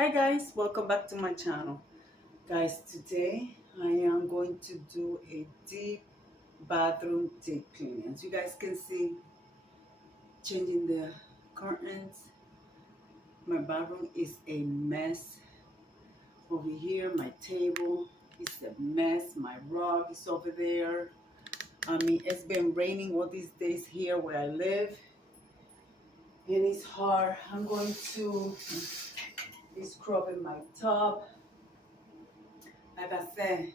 Hi guys, welcome back to my channel. Guys, today I am going to do a deep bathroom deep cleaning. As you guys can see, changing the curtains. My bathroom is a mess. Over here, my table is a mess. My rug is over there. It's been raining all these days here where I live. And it's hard. I'm going to be scrubbing my tub. Like I said,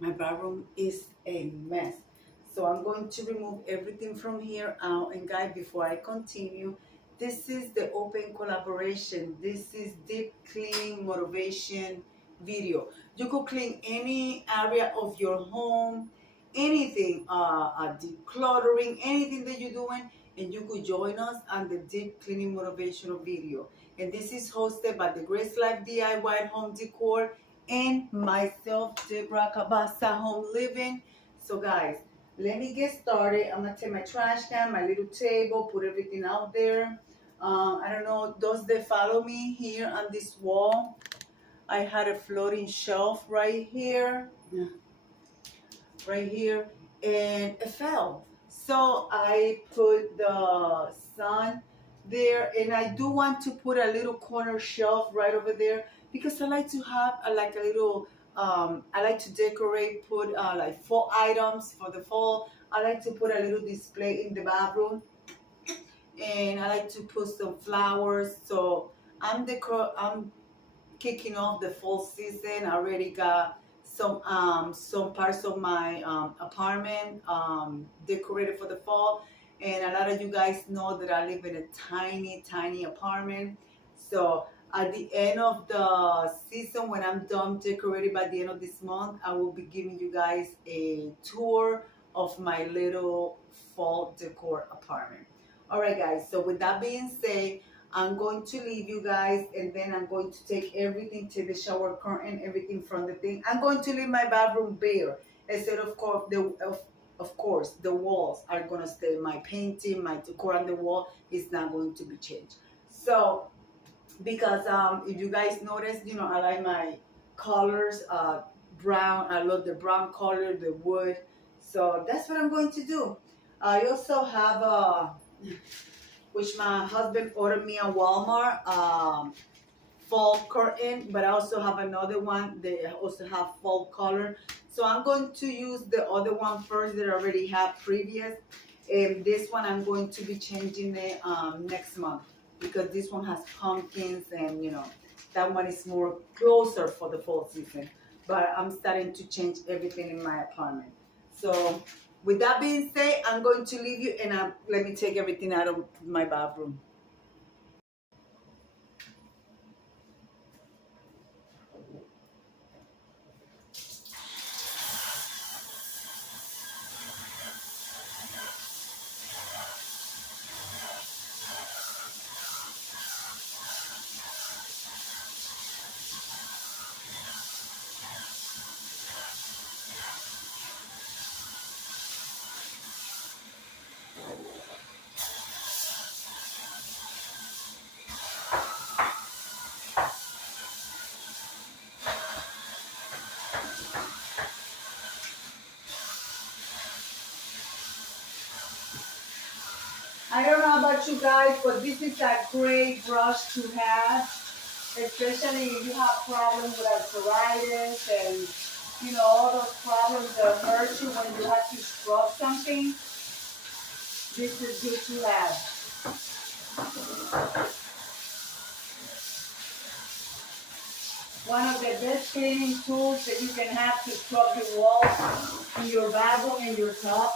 my bathroom is a mess. So I'm going to remove everything from here out. And guys, before I continue, this is the open collaboration. This is deep cleaning motivation video. You could clean any area of your home, anything, decluttering, anything that you're doing, and you could join us on the deep cleaning motivational video. And this is hosted by the Grace Life DIY Home Decor and myself, Deborah Cabasa Home Living. So guys, let me get started. I'm gonna take my trash can, my little table, put everything out there. I don't know, those that follow me here on this wall, I had a floating shelf right here, and it fell. So I put the sun there, and I do want to put a little corner shelf right over there because I like to have like a little I like to decorate, put like fall items for the fall. I like to put a little display in the bathroom, and I like to put some flowers. So I'm kicking off the fall season. I already got some parts of my apartment decorated for the fall, and a lot of you guys know that I live in a tiny apartment. So at the end of the season, when I'm done decorating by the end of this month, I will be giving you guys a tour of my little fall decor apartment. All right guys, so with that being said, I'm going to leave you guys, and then I'm going to take everything to the shower curtain, everything from the thing. I'm going to leave my bathroom bare. Instead of course, the walls are gonna stay. My painting, my decor on the wall is not going to be changed. So, because if you guys notice, I like my colors, brown. I love the brown color, the wood. So that's what I'm going to do. I also have which my husband ordered me at Walmart, fall curtain, but I also have another one. They also have fall color. So I'm going to use the other one first that I already have previous. And this one I'm going to be changing it next month because this one has pumpkins, and that one is more closer for the fall season. But I'm starting to change everything in my apartment. So with that being said, I'm going to leave you, and let me take everything out of my bathroom. I don't know about you guys, but this is a great brush to have, especially if you have problems with arthritis and all those problems that hurt you when you have to scrub something. This is good to have. One of the best cleaning tools that you can have to scrub your walls in your bathroom and your tub.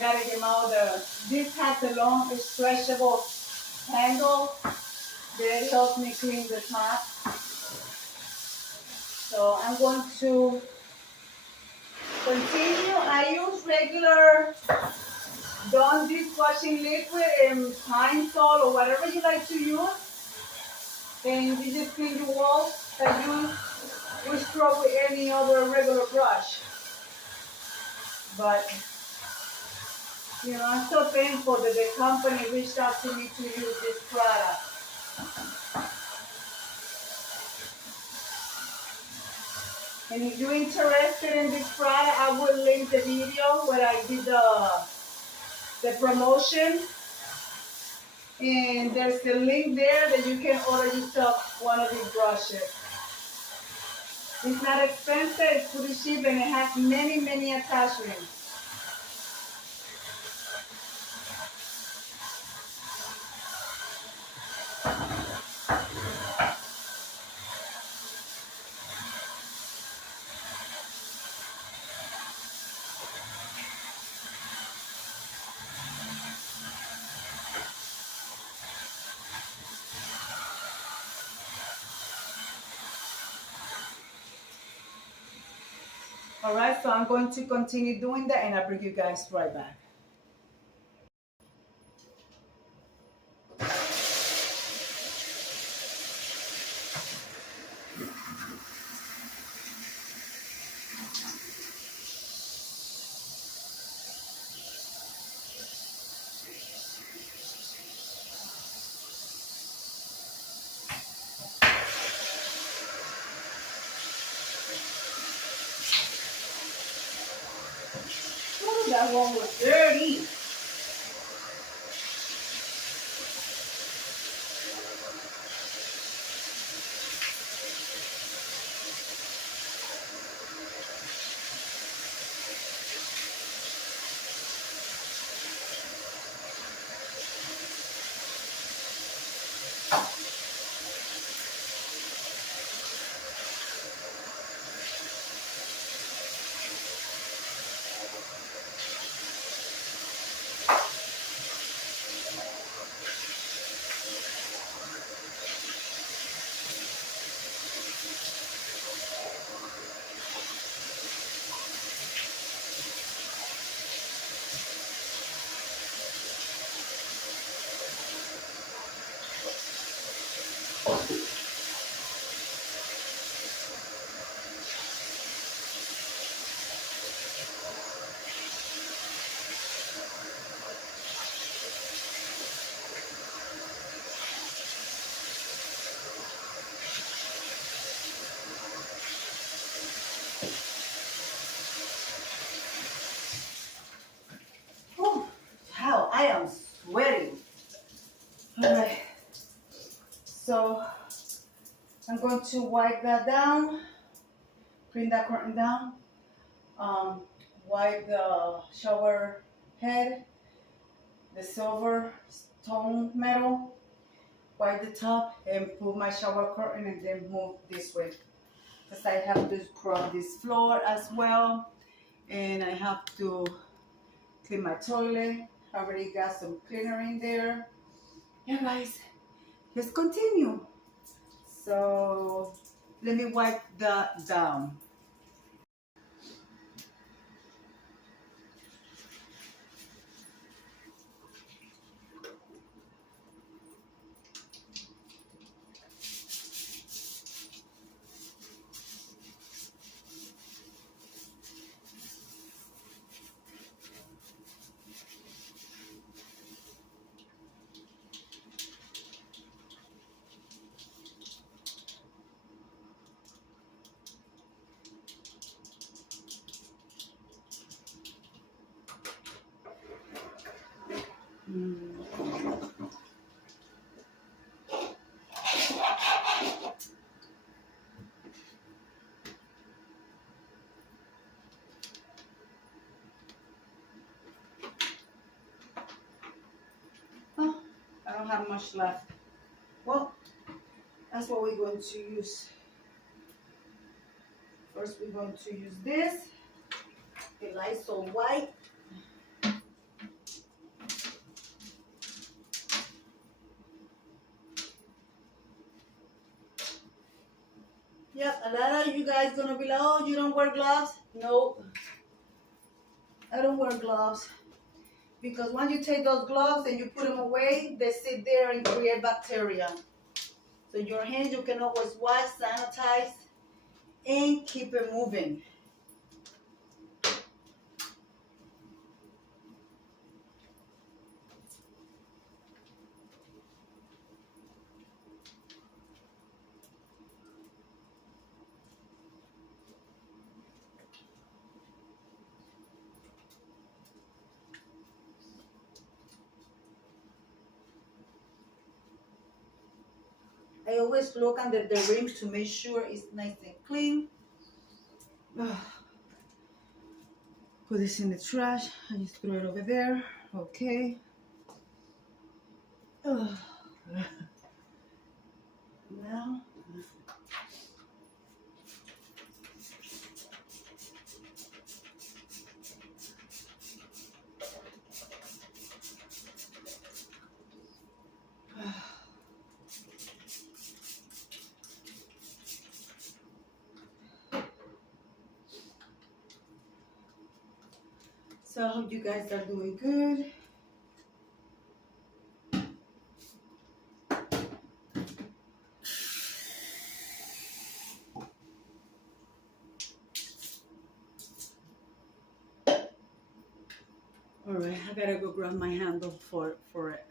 gotta get out this has a long stretchable handle that helps me clean the top. So I'm going to continue. I use regular Dawn dishwashing liquid and pine salt or whatever you like to use. And you just clean your walls like you would scrub with any other regular brush. But, you know, I'm so thankful that the company reached out to me to use this product. And if you're interested in this product, I will link the video where I did the promotion. And there's a link there that you can order yourself one of these brushes. It's not expensive, it's pretty cheap, and it has many, many attachments. All right, so I'm going to continue doing that, and I'll bring you guys right back. Ooh, that one was dirty. Whew, how I am sweating. All right, so I'm going to wipe that down, bring that curtain down, wipe the shower head, the silver tone metal, wipe the top, and put my shower curtain, and then move this way. Because I have to scrub this floor as well, and I have to clean my toilet. I already got some cleaner in there. Yeah, guys, let's continue. So let me wipe that down. Oh, I don't have much left. Well, that's what we're going to use. First, we're going to use this, the Lysol white. you guys gonna be like, oh, you don't wear gloves? No, I don't wear gloves. Because once you take those gloves and you put them away, they sit there and create bacteria. So your hands, you can always wash, sanitize, and keep it moving. I always look under the rims to make sure it's nice and clean. Put this in the trash. I just throw it over there. Okay. Now. So I hope you guys are doing good. All right, I gotta go grab my handle for it.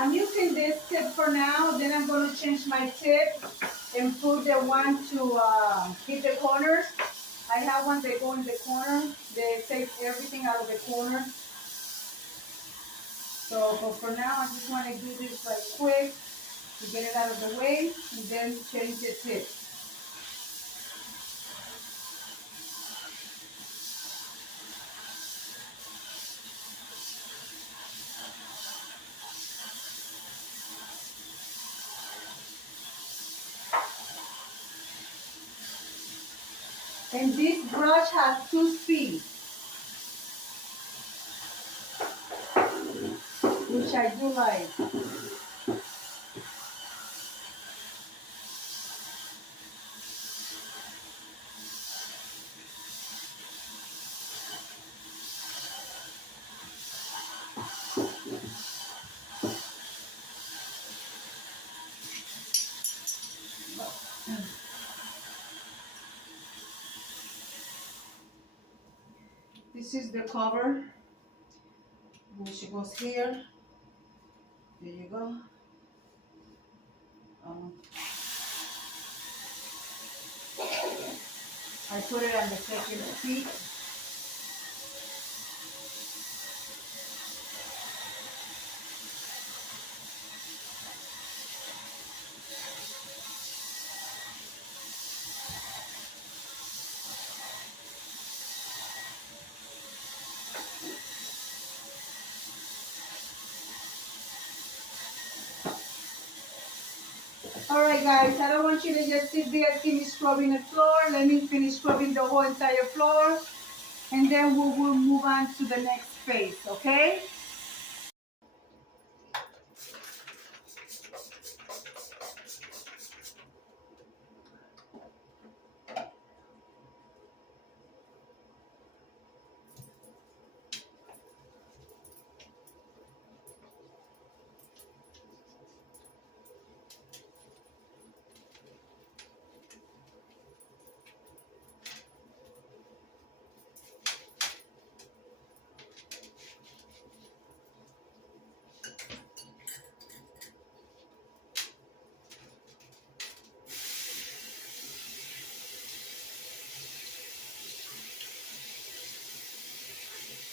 I'm using this tip for now, then I'm going to change my tip and put the one to hit the corners. I have one that go in the corner, they take everything out of the corner. So, but for now, I just want to do this like quick to get it out of the way and then change the tip. And this brush has 2 speeds, which I do like. This is the cover, which goes here. There you go. I put it on the second seat. Alright guys, I don't want you to just sit there finish scrubbing the floor. Let me finish scrubbing the whole entire floor and then we will move on to the next phase, okay?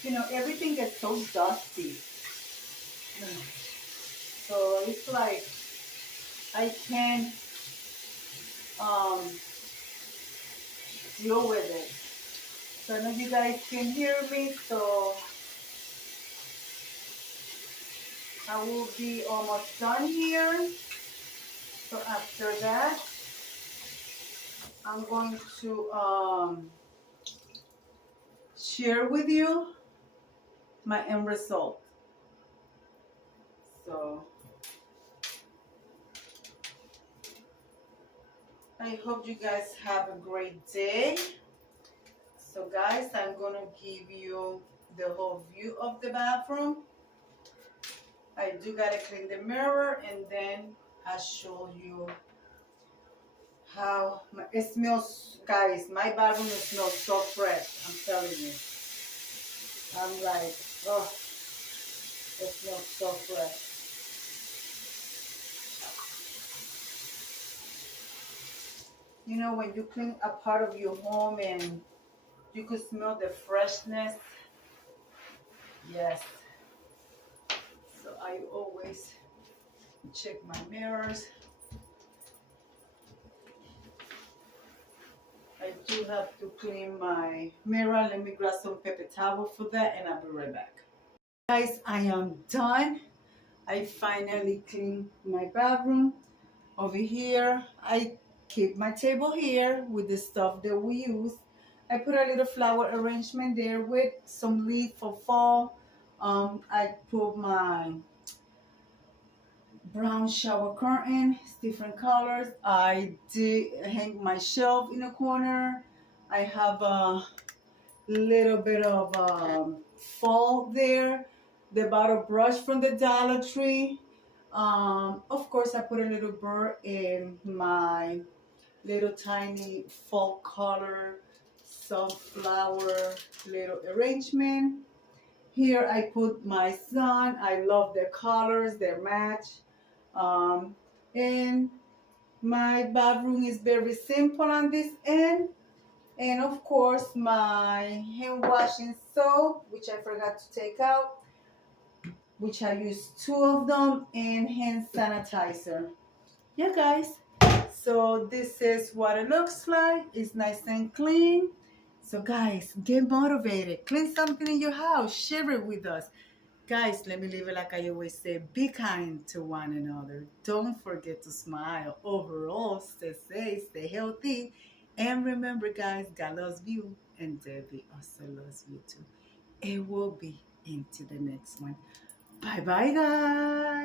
you know, everything gets so dusty. So it's like I can't deal with it. So I know you guys can hear me, so I will be almost done here. So after that, I'm going to share with you my end result. So I hope you guys have a great day. So guys, I'm gonna give you the whole view of the bathroom. I do gotta clean the mirror, and then I'll show you how it smells. Guys, my bathroom smells so fresh, I'm telling you. I'm like, oh, it smells so fresh. You know, when you clean a part of your home and you could smell the freshness. Yes. So I always check my mirrors. I do have to clean my mirror. Let me grab some paper towel for that, and I'll be right back. Guys, I am done. I finally cleaned my bathroom. Over here, I keep my table here with the stuff that we use. I put a little flower arrangement there with some leaf for fall. I put my brown shower curtain, it's different colors. I did hang my shelf in a corner. I have a little bit of fall there. The bottle brush from the Dollar Tree. Of course, I put a little bird in my little tiny fall color sunflower little arrangement. Here I put my sun. I love their colors, their match. And my bathroom is very simple on this end. And of course, my hand washing soap, which I forgot to take out, which I use 2 of them, and hand sanitizer. Yeah, guys. So this is what it looks like. It's nice and clean. So guys, get motivated. Clean something in your house. Share it with us. Guys, let me leave it like I always say. Be kind to one another. Don't forget to smile. Overall, stay safe, stay healthy. And remember, guys, God loves you. And Debbie also loves you too. It will be into the next one. Bye-bye, guys.